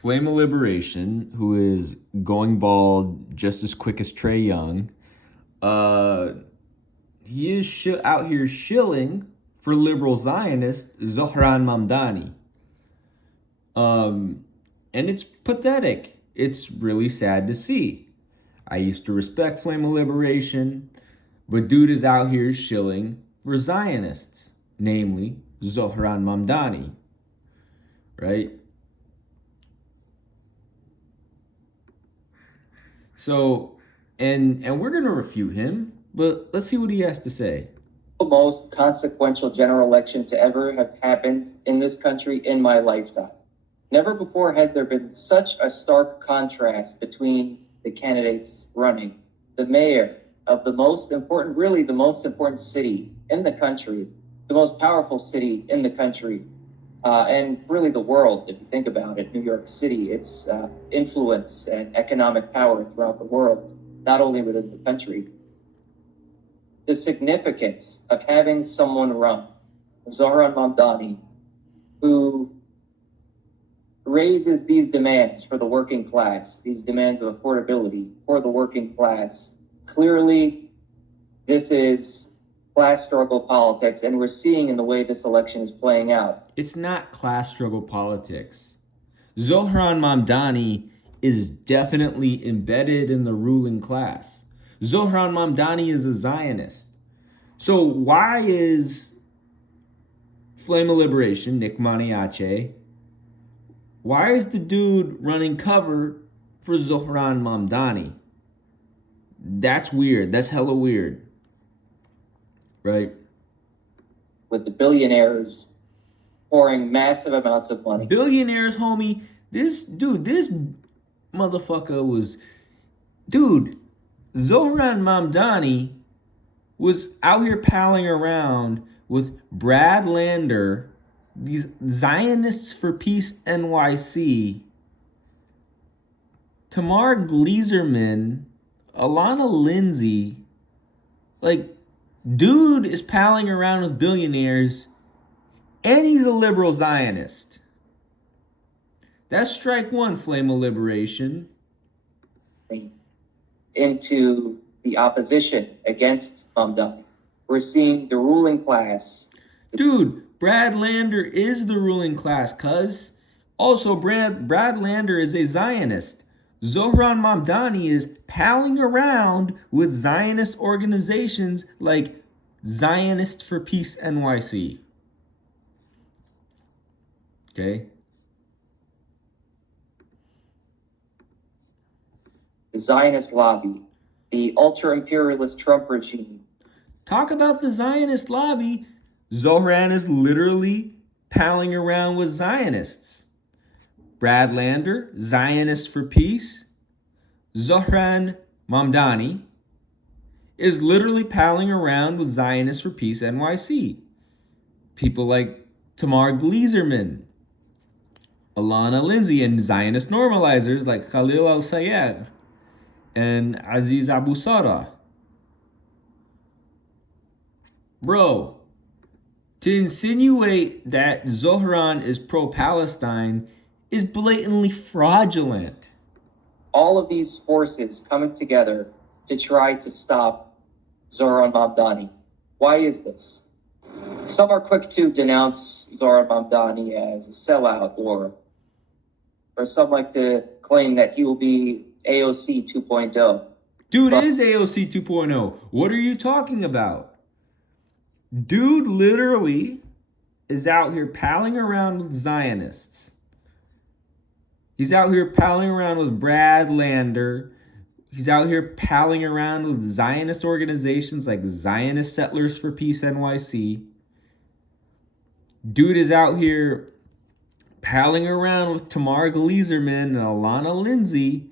Flame of Liberation, who is going bald just as quick as Trae Young, he is out here shilling for liberal Zionist Zohran Mamdani. And it's pathetic. It's really sad to see. I used to respect Flame of Liberation, but dude is out here shilling for Zionists, namely Zohran Mamdani, right? So, and we're gonna refute him, but let's see what he has to say. The most consequential general election to ever have happened in this country in my lifetime. Never before has there been such a stark contrast between the candidates running. The mayor of the most important, really the most important city in the country, the most powerful city in the country, and really the world, if you think about it, New York City, its influence and economic power throughout the world, not only within the country. The significance of having someone run, Zohran Mamdani, who raises these demands for the working class, these demands of affordability for the working class. Clearly, this is class struggle politics, and we're seeing in the way this election is playing out. It's not class struggle politics. Zohran Mamdani is definitely embedded in the ruling class. Zohran Mamdani is a Zionist. So why is Flame of Liberation, Nick Maniace, why is the dude running cover for Zohran Mamdani? That's weird. That's hella weird. Right? With the billionaires pouring massive amounts of money. Billionaires, homie. This motherfucker was... Dude, Zohran Mamdani was out here palling around with Brad Lander, these Zionists for Peace NYC, Tamar Gleaserman, Alana Lindsay. Like, dude is palling around with billionaires, and he's a liberal Zionist. That's strike one, Flame of Liberation. Into the opposition against Mamdani. We're seeing the ruling class. Dude, Brad Lander is the ruling class, cuz. Also, Brad Lander is a Zionist. Zohran Mamdani is palling around with Zionist organizations like Zionist for Peace NYC. Okay? The Zionist lobby, the ultra-imperialist Trump regime. Talk about the Zionist lobby. Zohran is literally palling around with Zionists. Brad Lander, Zionist for Peace. Zohran Mamdani is literally palling around with Zionist for Peace NYC. People like Tamar Gleaserman, Alana Lindsay, and Zionist normalizers like Khalil al-Sayed and Aziz Abu Sara. Bro, to insinuate that Zohran is pro-Palestine is blatantly fraudulent. All of these forces coming together to try to stop Zohran Mamdani. Why is this? Some are quick to denounce Zohran Mamdani as a sellout, or some like to claim that he will be AOC 2.0. Dude is AOC 2.0. What are you talking about? Dude literally is out here palling around with Zionists. He's out here palling around with Brad Lander. He's out here palling around with Zionist organizations like Zionist Settlers for Peace NYC. Dude is out here palling around with Tamar Gleaserman and Alana Lindsay.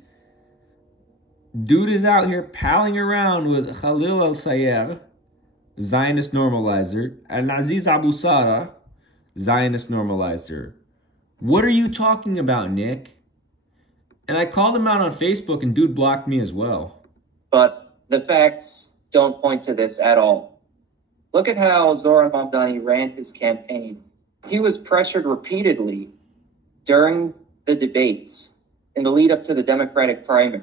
Dude is out here palling around with Khalil al-Sayed, Zionist normalizer, and Aziz Abu Sara, Zionist normalizer. What are you talking about, Nick? And I called him out on Facebook, and dude blocked me as well. But the facts don't point to this at all. Look at how Zohran Mamdani ran his campaign. He was pressured repeatedly during the debates in the lead up to the Democratic primary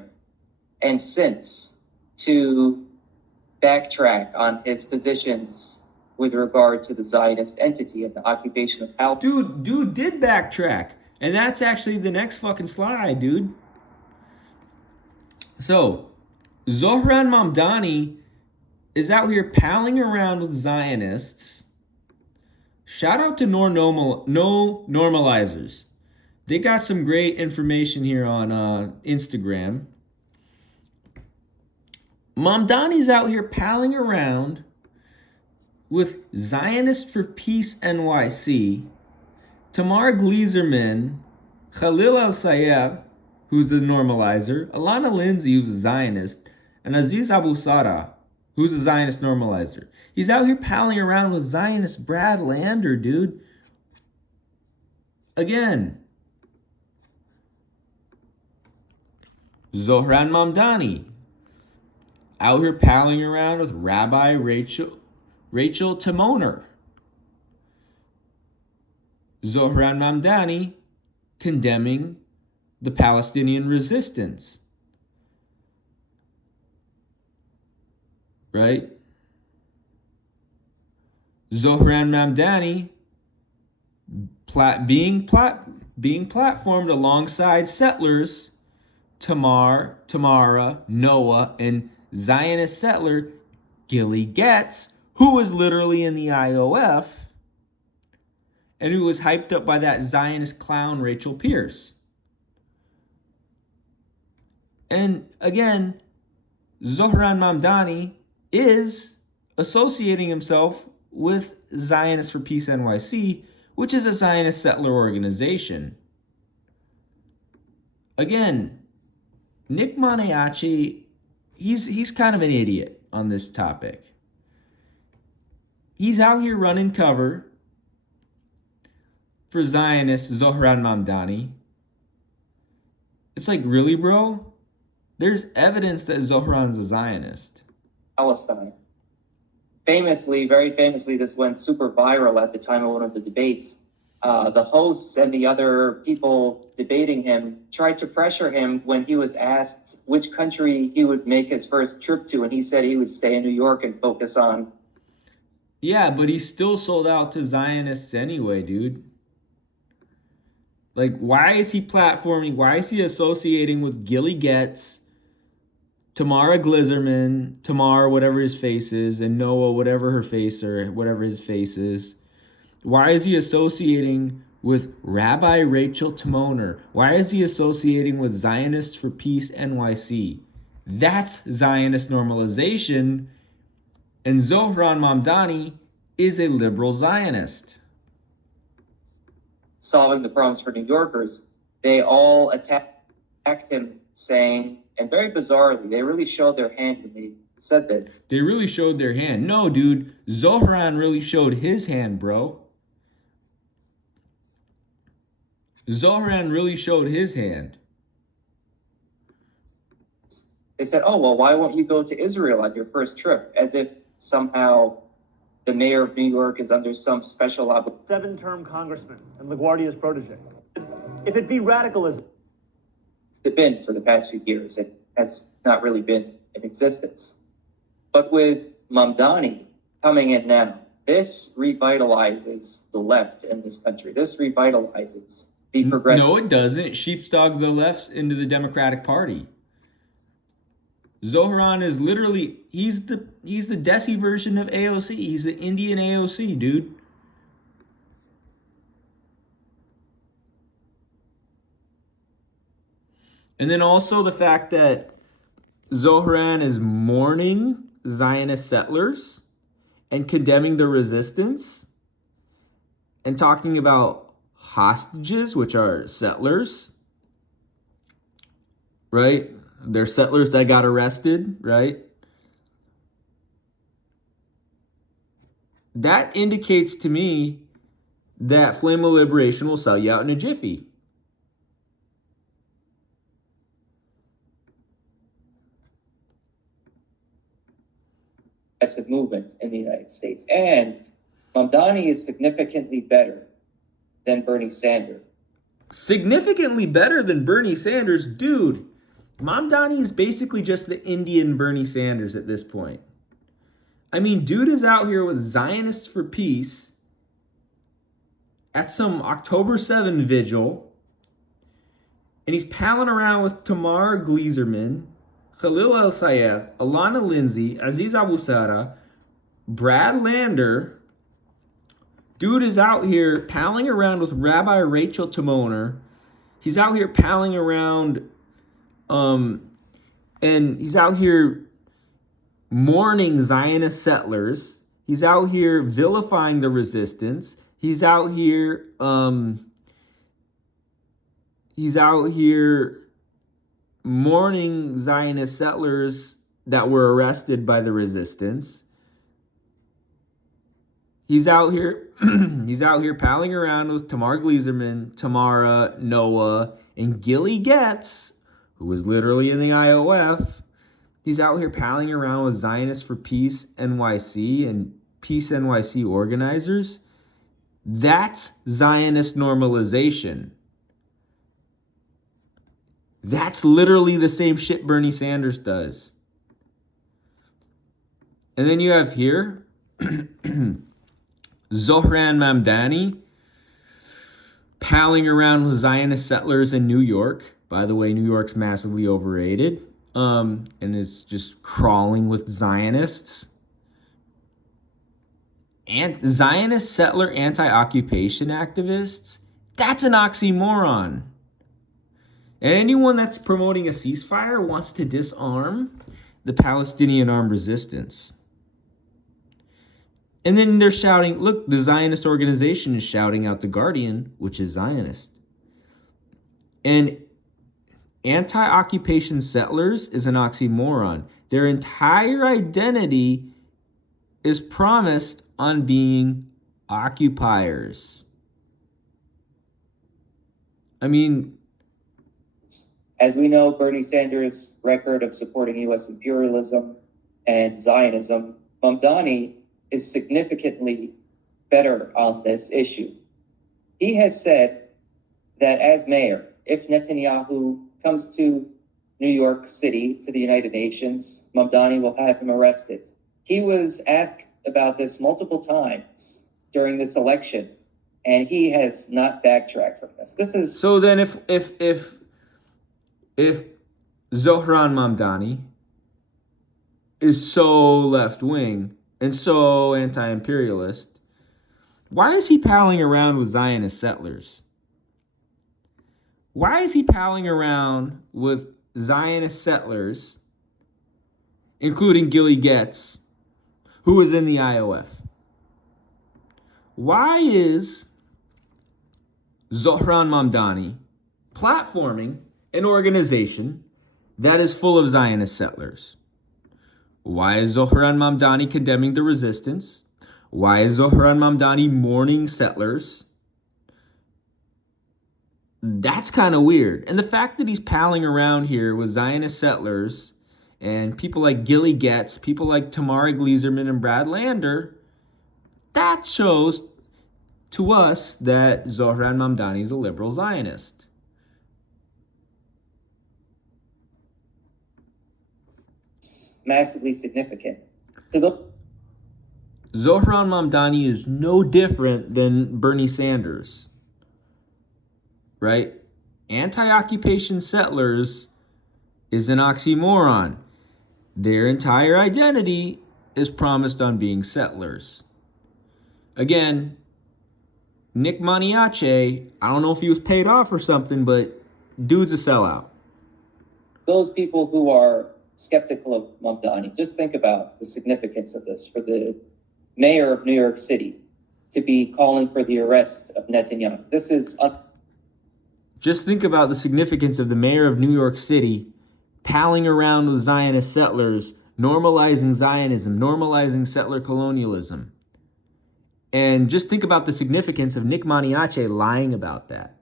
and since to backtrack on his positions with regard to the Zionist entity and the occupation of Palestine. Dude did backtrack. And that's actually the next fucking slide, dude. So, Zohran Mamdani is out here palling around with Zionists. Shout out to No Normalizers. They got some great information here on Instagram. Mamdani's out here palling around with Zionist for Peace NYC, Tamar Gleaserman, Khalil Al-Sayeb, who's a normalizer, Alana Lindsay, who's a Zionist, and Aziz Abu Sada, who's a Zionist normalizer. He's out here palling around with Zionist Brad Lander, dude. Again, Zohran Mamdani, out here palling around with Rabbi Rachel Timoner. Zohran Mamdani condemning the Palestinian resistance. Right? Zohran Mamdani being platformed alongside settlers Tamara, Noah, and Zionist settler Gilly Getz, who was literally in the IOF and who was hyped up by that Zionist clown Rachel Pierce. And again, Zohran Mamdani is associating himself with Zionist for Peace NYC, which is a Zionist settler organization. Again, Nick Maniaci, he's kind of an idiot on this topic. He's out here running cover for Zionist Zohran Mamdani. It's like, really, bro? There's evidence that Zohran's a Zionist. Palestine. Famously, very famously, this went super viral at the time of one of the debates. The hosts and the other people debating him tried to pressure him when he was asked which country he would make his first trip to, and he said he would stay in New York and focus on. Yeah, but he still sold out to Zionists anyway, dude. Like, why is he platforming? Why is he associating with Gilly Getz, Tamara Glizerman, Tamar, whatever his face is, and Noah, whatever her face or whatever his face is? Why is he associating with Rabbi Rachel Timoner? Why is he associating with Zionists for Peace NYC? That's Zionist normalization. And Zohran Mamdani is a liberal Zionist. Solving the problems for New Yorkers, they all attacked him, saying, and very bizarrely, they really showed their hand when they said that. They really showed their hand. No, dude, Zohran really showed his hand, bro. Zohran really showed his hand. They said, oh, well, why won't you go to Israel on your first trip? As if somehow the mayor of New York is under some special obligation. 7-term congressman and LaGuardia's protege. If it be radicalism. It's been for the past few years. It has not really been in existence. But with Mamdani coming in now, this revitalizes the left in this country. This revitalizes the progressive. No, it doesn't. Sheepdog the left into the Democratic Party. Zohran is literally, he's the Desi version of AOC. He's the Indian AOC, dude. And then also the fact that Zohran is mourning Zionist settlers and condemning the resistance and talking about hostages, which are settlers, right? They're settlers that got arrested, right? That indicates to me that Flame of Liberation will sell you out in a jiffy. Movement in the United States. And Mamdani is significantly better than Bernie Sanders. significantly better than Bernie Sanders. Dude, Mamdani is basically just the Indian Bernie Sanders at this point. I mean, dude is out here with Zionists for Peace at some October 7 vigil, and he's palling around with Tamar Gleaserman, Khalil El-Sayed, Alana Lindsay, Aziz Abu Sara, Brad Lander. Dude is out here palling around with Rabbi Rachel Timoner. He's out here palling around, and he's out here mourning Zionist settlers. He's out here vilifying the resistance. He's out here mourning Zionist settlers that were arrested by the resistance. He's out here palling around with Tamar Gleaserman, Tamara, Noah, and Gilly Getz, who was literally in the IOF. He's out here palling around with Zionists for Peace NYC and Peace NYC organizers. That's Zionist normalization. That's literally the same shit Bernie Sanders does. And then you have here Zohran Mamdani palling around with Zionist settlers in New York. By the way, New York's massively overrated. And is just crawling with Zionists. And Zionist settler anti-occupation activists, that's an oxymoron. And anyone that's promoting a ceasefire wants to disarm the Palestinian armed resistance. And then they're shouting, look, the Zionist organization is shouting out The Guardian, which is Zionist. And anti-occupation settlers is an oxymoron. Their entire identity is promised on being occupiers. I mean, as we know, Bernie Sanders' record of supporting U.S. imperialism and Zionism, Mamdani is significantly better on this issue. He has said that as mayor, if Netanyahu comes to New York City, to the United Nations, Mamdani will have him arrested. He was asked about this multiple times during this election, and he has not backtracked from this. This is so then if Zohran Mamdani is so left-wing and so anti-imperialist, why is he palling around with Zionist settlers? Why is he palling around with Zionist settlers, including Gilly Getz, who was in the IOF? Why is Zohran Mamdani platforming an organization that is full of Zionist settlers? Why is Zohran Mamdani condemning the resistance? Why is Zohran Mamdani mourning settlers? That's kind of weird. And the fact that he's palling around here with Zionist settlers and people like Gilly Getz, people like Tamara Gleaserman and Brad Lander, that shows to us that Zohran Mamdani is a liberal Zionist. massively significant. Zohran Mamdani is no different than Bernie Sanders, right? Anti-occupation settlers is an oxymoron. Their entire identity is promised on being settlers. Again, Nick Maniace, I don't know if he was paid off or something, but dude's a sellout. Those people who are skeptical of Mamdani, just think about the significance of this for the mayor of New York City to be calling for the arrest of Netanyahu. This is... Just think about the significance of the mayor of New York City palling around with Zionist settlers, normalizing Zionism, normalizing settler colonialism. And just think about the significance of Nick Maniace lying about that.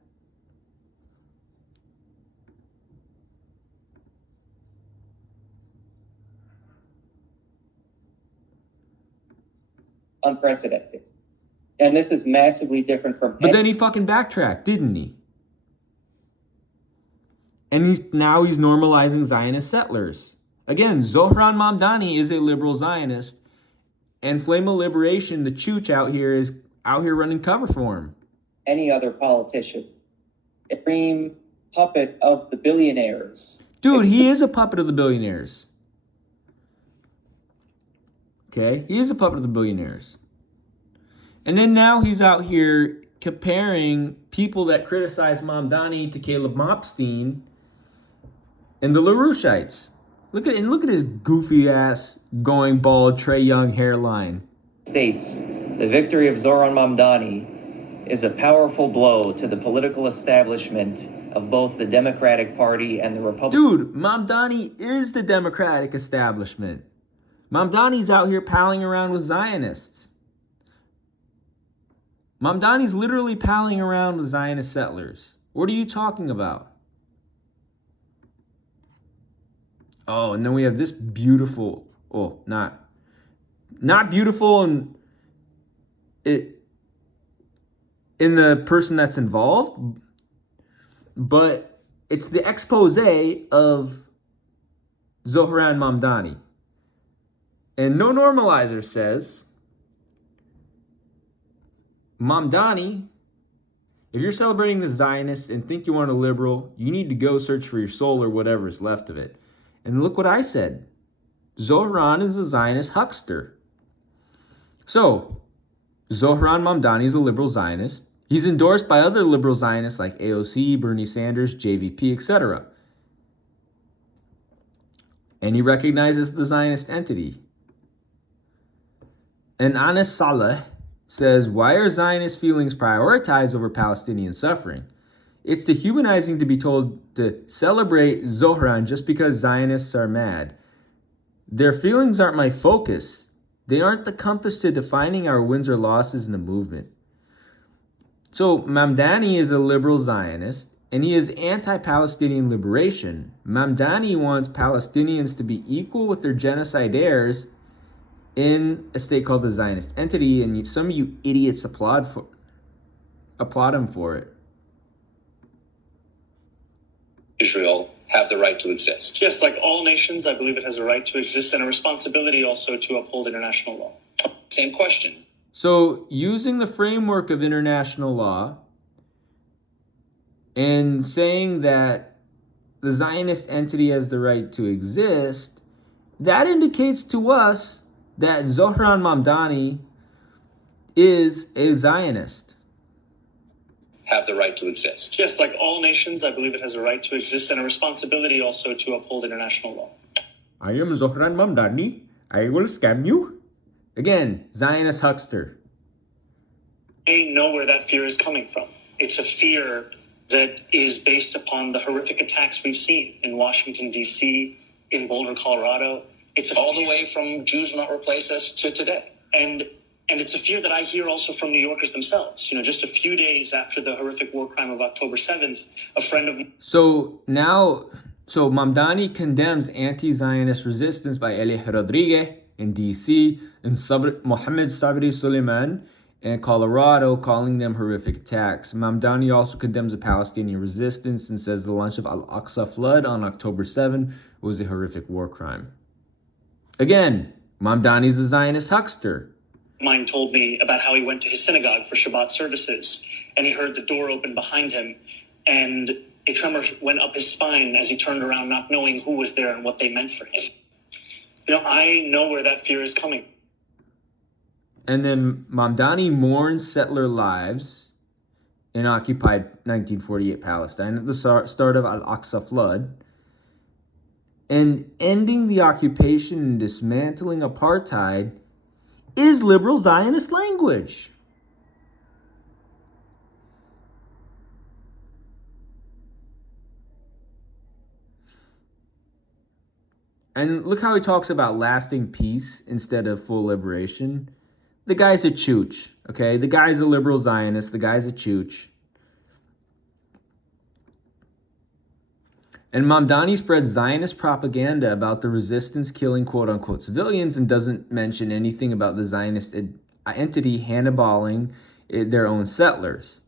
Unprecedented. And this is massively different from... But then he fucking backtracked, didn't he? And he's normalizing Zionist settlers. Again, Zohran Mamdani is a liberal Zionist, and Flame of Liberation, the chooch out here, is out here running cover for him. Any other politician, a dream puppet of the billionaires. Dude, he is a puppet of the billionaires. Okay, he is a puppet of the billionaires. And then now he's out here comparing people that criticize Mamdani to Caleb Mopstein and the LaRouchites. Look at his goofy ass going bald Trae Young hairline. States the victory of Zohran Mamdani is a powerful blow to the political establishment of both the Democratic Party and the Republican. Dude, Mamdani is the Democratic establishment. Mamdani's out here palling around with Zionists. Mamdani's literally palling around with Zionist settlers. What are you talking about? Oh, and then we have this beautiful, not beautiful in the person that's involved, but it's the expose of Zohran Mamdani. And No Normalizer says, Mamdani, if you're celebrating the Zionists and think you aren't a liberal, you need to go search for your soul or whatever is left of it. And look what I said. Zohran is a Zionist huckster. So, Zohran Mamdani is a liberal Zionist. He's endorsed by other liberal Zionists like AOC, Bernie Sanders, JVP, etc. And he recognizes the Zionist entity. And Anas Saleh says, why are Zionist feelings prioritized over Palestinian suffering? It's dehumanizing to be told to celebrate Zohran just because Zionists are mad. Their feelings aren't my focus. They aren't the compass to defining our wins or losses in the movement. So Mamdani is a liberal Zionist, and he is anti-Palestinian liberation. Mamdani wants Palestinians to be equal with their genocidaires in a state called the Zionist entity, and some of you idiots applaud him for it. Israel have the right to exist. Yes, like all nations, I believe it has a right to exist and a responsibility also to uphold international law. Same question. So, using the framework of international law and saying that the Zionist entity has the right to exist, that indicates to us that Zohran Mamdani is a Zionist. Have the right to exist. Yes, like all nations, I believe it has a right to exist and a responsibility also to uphold international law. I am Zohran Mamdani. I will scam you. Again, Zionist huckster. I know where that fear is coming from. It's a fear that is based upon the horrific attacks we've seen in Washington, D.C., in Boulder, Colorado. It's All the way from Jews will not replace us to today. And it's a fear that I hear also from New Yorkers themselves. You know, just a few days after the horrific war crime of October 7th, a friend of mine... So Mamdani condemns anti-Zionist resistance by Eli Rodriguez in D.C. and Mohammed Sabri Suleiman in Colorado, calling them horrific attacks. Mamdani also condemns the Palestinian resistance and says the launch of Al-Aqsa flood on October 7 was a horrific war crime. Again, Mamdani's a Zionist huckster. Mine told me about how he went to his synagogue for Shabbat services, and he heard the door open behind him, and a tremor went up his spine as he turned around, not knowing who was there and what they meant for him. You know, I know where that fear is coming. And then Mamdani mourns settler lives in occupied 1948 Palestine at the start of Al-Aqsa flood, and ending the occupation and dismantling apartheid is liberal Zionist language. And look how he talks about lasting peace instead of full liberation. The guy's a chooch, okay? The guy's a liberal Zionist. The guy's a chooch. And Mamdani spreads Zionist propaganda about the resistance killing quote-unquote civilians and doesn't mention anything about the Zionist entity handiballing their own settlers.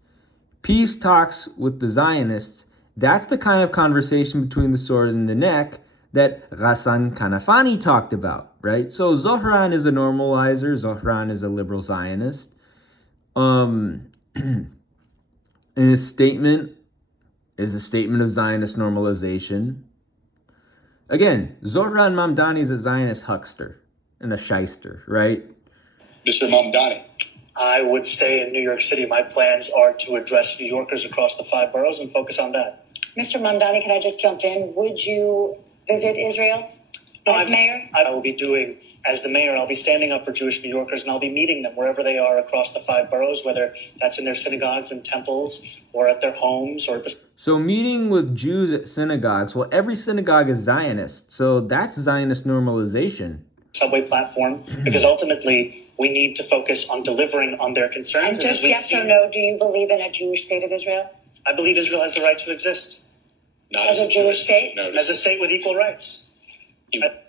Peace talks with the Zionists That's the kind of conversation between the sword and the neck that Ghassan Kanafani talked about, right? So Zohran is a normalizer. Zohran is a liberal Zionist. And his statement is a statement of Zionist normalization. Again, Zohran Mamdani is a Zionist huckster and a shyster, right? Mr. Mamdani. I would stay in New York City. My plans are to address New Yorkers across the 5 boroughs and focus on that. Mr. Mamdani, can I just jump in? Would you visit Israel as mayor? I will be doing, as the mayor, I'll be standing up for Jewish New Yorkers, and I'll be meeting them wherever they are across the 5 boroughs, whether that's in their synagogues and temples or at their homes or at the... So meeting with Jews at synagogues, well, every synagogue is Zionist. So that's Zionist normalization. subway platform, because ultimately we need to focus on delivering on their concerns. And just yes or no, do you believe in a Jewish state of Israel? I believe Israel has the right to exist. Not As a Jewish state? No, As a state with equal rights.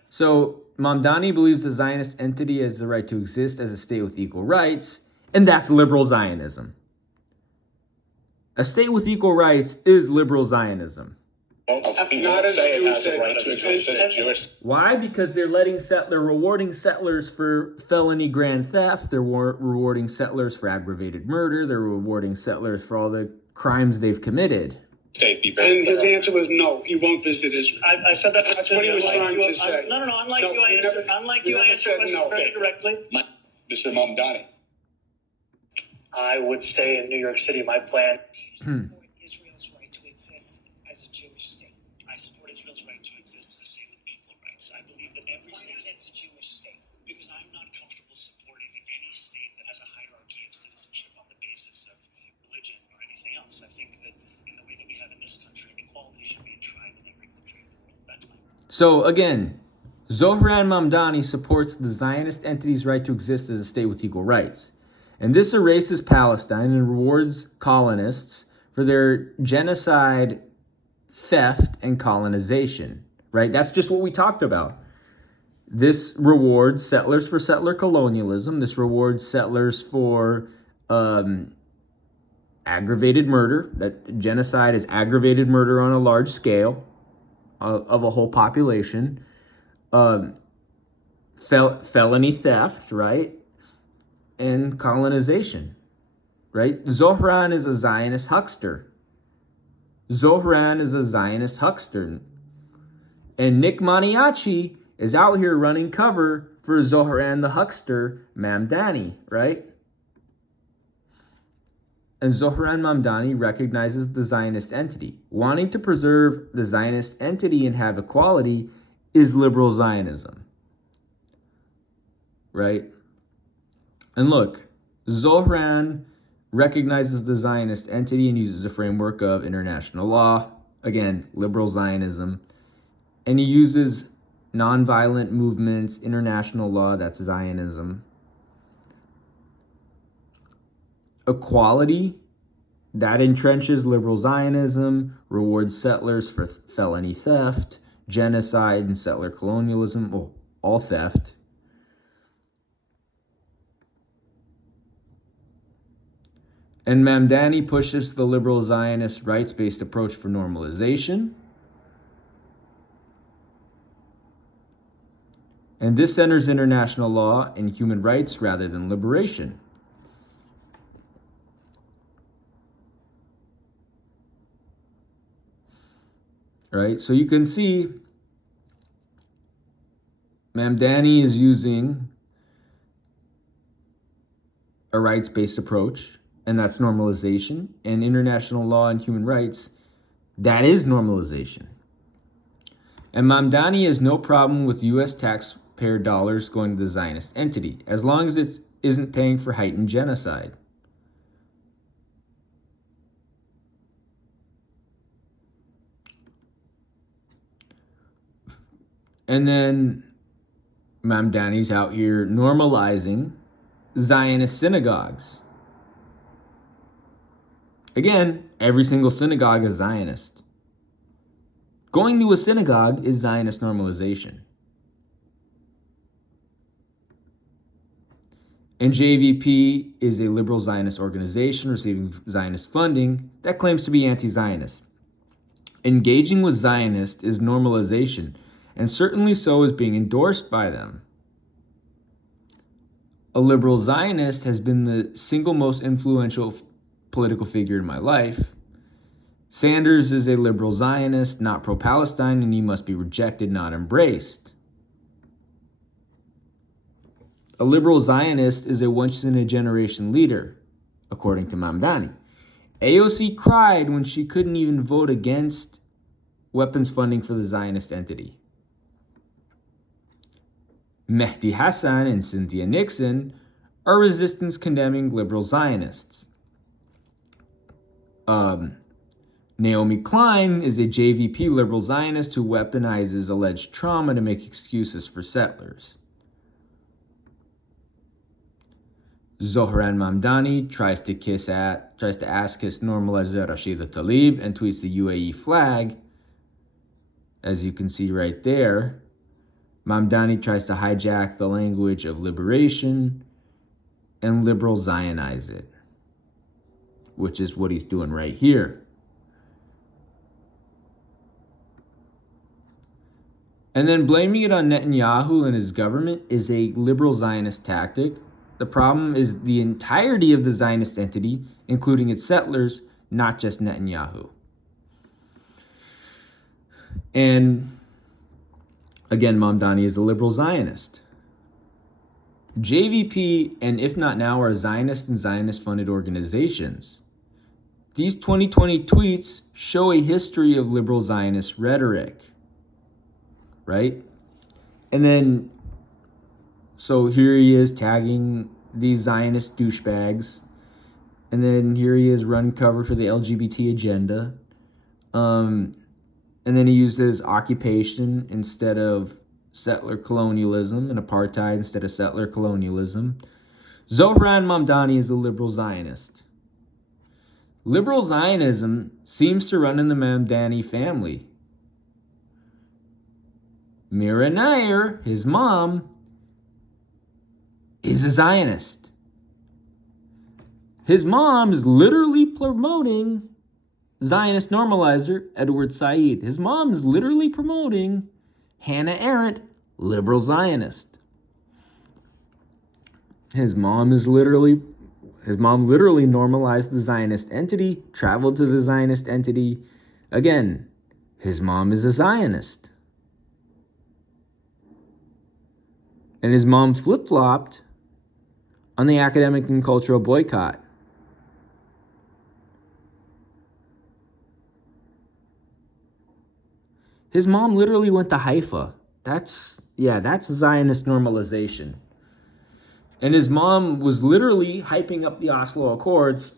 So Mamdani believes the Zionist entity has the right to exist as a state with equal rights, and that's liberal Zionism. A state with equal rights is liberal Zionism. Not as a Jewish state, right to exist as a Jewish. Why? Because they're they're rewarding settlers for felony grand theft. They're rewarding settlers for aggravated murder. They're rewarding settlers for all the crimes they've committed. State be very And his answer was no, he won't visit Israel. I said that. That's what he was trying to say. No. Unlike No, you, I you answered. never- Unlike you you, I never answered said questions no. very directly. Mr. Mamdani. I would stay in New York City. My plan. Do you support Israel's right to exist as a Jewish state? I support Israel's right to exist as a state with equal rights. I believe that every Why state. not as a Jewish state? Because I'm not comfortable supporting any state that has a hierarchy of citizenship on the basis of religion or anything else. I think that in the way that we have in this country, equality should be enshrined in every country in the world. That's my. So again, Zohran Mamdani supports the Zionist entity's right to exist as a state with equal rights. And this erases Palestine and rewards colonists for their genocide, theft, and colonization, right? That's just what we talked about. This rewards settlers for settler colonialism. This rewards settlers for aggravated murder. That genocide is aggravated murder on a large scale of a whole population. Felony theft, right? And colonization, right? Zohran is a Zionist huckster. Zohran is a Zionist huckster. And Nick Maniaci is out here running cover for Zohran the huckster Mamdani, right? And Zohran Mamdani recognizes the Zionist entity. Wanting to preserve the Zionist entity and have equality is liberal Zionism, right? And look, Zohran recognizes the Zionist entity and uses a framework of international law. Again, liberal Zionism. And he uses nonviolent movements, international law, that's Zionism. Equality, that entrenches liberal Zionism, rewards settlers for felony theft, genocide, and settler colonialism, well, all theft. And Mamdani pushes the liberal Zionist rights-based approach for normalization. And this centers international law and human rights rather than liberation. Right? So you can see Mamdani is using a rights-based approach, and that's normalization, and international law and human rights, that is normalization. And Mamdani has no problem with U.S. taxpayer dollars going to the Zionist entity, as long as it isn't paying for heightened genocide. And then Mamdani's out here normalizing Zionist synagogues. Again, every single synagogue is Zionist. Going to a synagogue is Zionist normalization. And JVP is a liberal Zionist organization receiving Zionist funding that claims to be anti-Zionist. Engaging with Zionists is normalization, and certainly so is being endorsed by them. A liberal Zionist has been the single most influential political figure in my life. Sanders is a liberal Zionist, not pro-Palestine, and he must be rejected, not embraced. A liberal Zionist is a once-in-a-generation leader, according to Mamdani. AOC cried when she couldn't even vote against weapons funding for the Zionist entity. Mehdi Hassan and Cynthia Nixon are resistance condemning liberal Zionists. Naomi Klein is a JVP liberal Zionist who weaponizes alleged trauma to make excuses for settlers. Zohran Mamdani tries to ask kiss normalizer Rashida Tlaib and tweets the UAE flag. As you can see right there, Mamdani tries to hijack the language of liberation and liberal Zionize it, which is what he's doing right here. And then blaming it on Netanyahu and his government is a liberal Zionist tactic. The problem is the entirety of the Zionist entity, including its settlers, not just Netanyahu. And again, Mamdani is a liberal Zionist. JVP and If Not Now are Zionist and Zionist-funded organizations. These 2020 tweets show a history of liberal Zionist rhetoric, right? And then, so here he is tagging these Zionist douchebags. And then here he is running cover for the LGBT agenda. And then he uses occupation instead of settler colonialism and apartheid instead of settler colonialism. Zohran Mamdani is a liberal Zionist. Liberal Zionism seems to run in the Mamdani family. Mira Nair, his mom, is a Zionist. His mom is literally promoting Zionist normalizer Edward Said. His mom is literally promoting Hannah Arendt, liberal Zionist. His mom literally normalized the Zionist entity, traveled to the Zionist entity. Again, his mom is a Zionist. And his mom flip-flopped on the academic and cultural boycott. His mom literally went to Haifa. That's Zionist normalization. And his mom was literally hyping up the Oslo Accords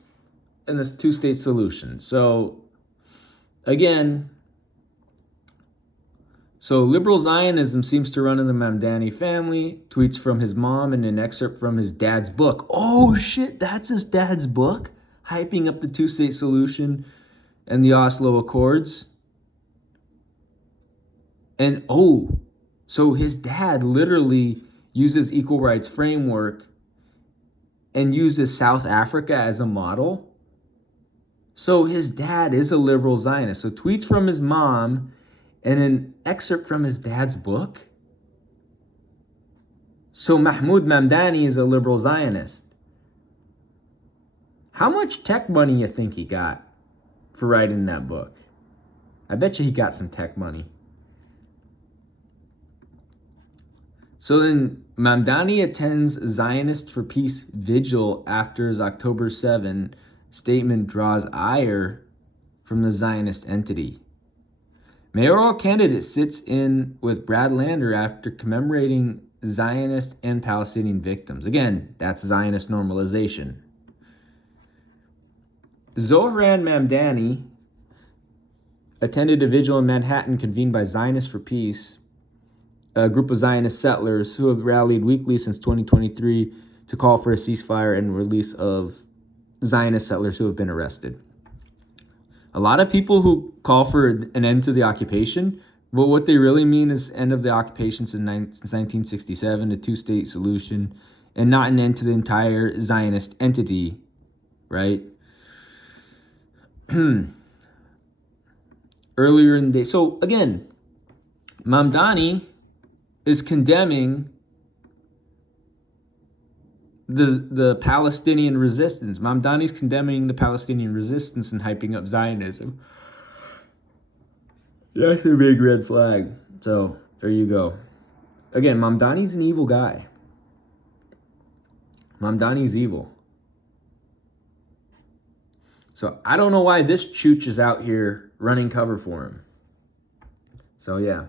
and this two-state solution. So, again, liberal Zionism seems to run in the Mamdani family. Tweets from his mom and an excerpt from his dad's book. Oh, shit, that's his dad's book? Hyping up the two-state solution and the Oslo Accords. And, so his dad literally uses equal rights framework and uses South Africa as a model. So his dad is a liberal Zionist. So tweets from his mom and an excerpt from his dad's book. So Mahmoud Mamdani is a liberal Zionist. How much tech money you think he got for writing that book? I bet you he got some tech money. So then Mamdani attends Zionist for Peace Vigil after his October 7 statement draws ire from the Zionist entity. Mayoral candidate sits in with Brad Lander after commemorating Zionist and Palestinian victims. Again, that's Zionist normalization. Zohran Mamdani attended a vigil in Manhattan convened by Zionists for Peace, a group of Zionist settlers who have rallied weekly since 2023 to call for a ceasefire and release of Zionist settlers who have been arrested. A lot of people who call for an end to the occupation, but what they really mean is end of the occupation since 1967, a two-state solution, and not an end to the entire Zionist entity, right? earlier in the day. So again, Mamdani is condemning the Palestinian resistance. Mamdani's condemning the Palestinian resistance and hyping up Zionism. That's a big red flag. So there you go. Again, Mamdani's an evil guy. Mamdani's evil. So I don't know why this chooch is out here running cover for him. So yeah.